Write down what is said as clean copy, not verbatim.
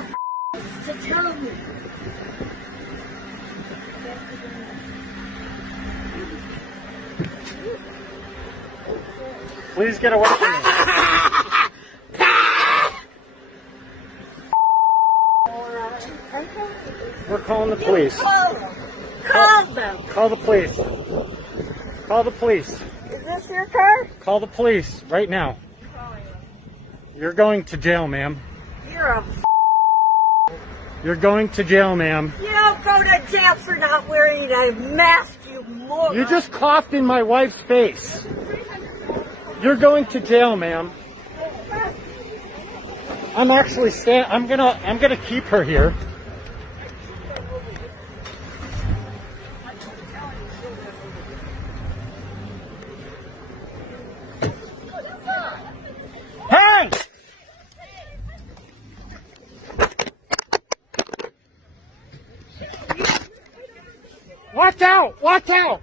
the f*** to tell me. Please get away from me. We're calling the police. Call them. Call them. Call the police. Call the police. Is this your car? Call the police right now. You're going to jail, ma'am. You're a You're going to jail, ma'am. You don't go to jail for not wearing a mask, you moron. You just coughed in my wife's face. You're going to jail, ma'am. I'm actually I'm gonna keep her here. Hey! Watch out! Watch out!